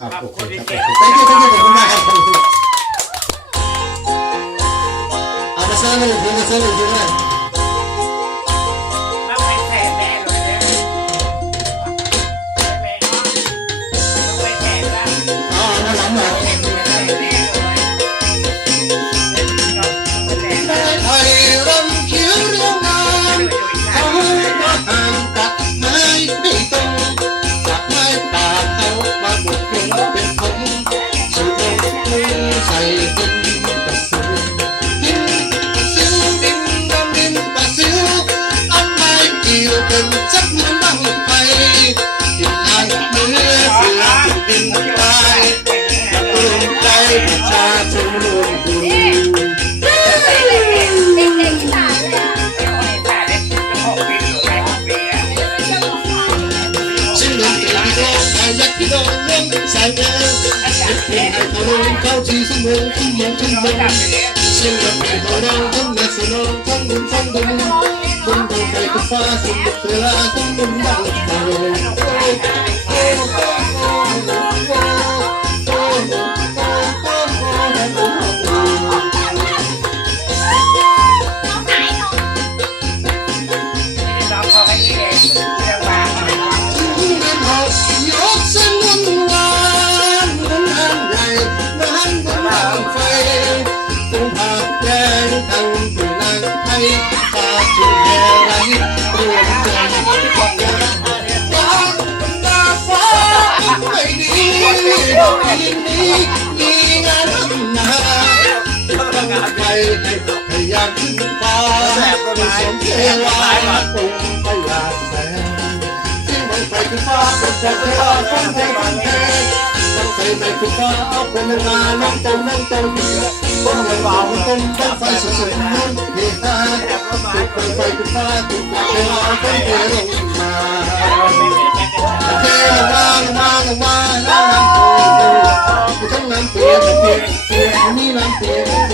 Ah, okay. Thank you, thank you. Ako sa naman, ako sa naman, ako sa naman. Ayakilolum sana Ayakilolum kauji sumo kumo kumo Silam kumorang kum nesuno tangum tangum Kundang kai kufa sumuk tela kundum balak tangum มีงานทำนาต้ใครใครอยากขึ้นฟ้าไม่สมเทวาคงไม่อยากแสงที่มันไปขึ้นฟ้าเป็นแต่เธอฟังใจบันเทต้องใส่ไปขึ้นฟ้าเอาเป็นมาน้ำเต็มน้ำเต็มเรือก็ไม่เบาเป็นตั้งไฟสวยๆนั้นมีตาติดไปขึ้นฟ้าติอเวลาเป็นเธอลงมา Yeah.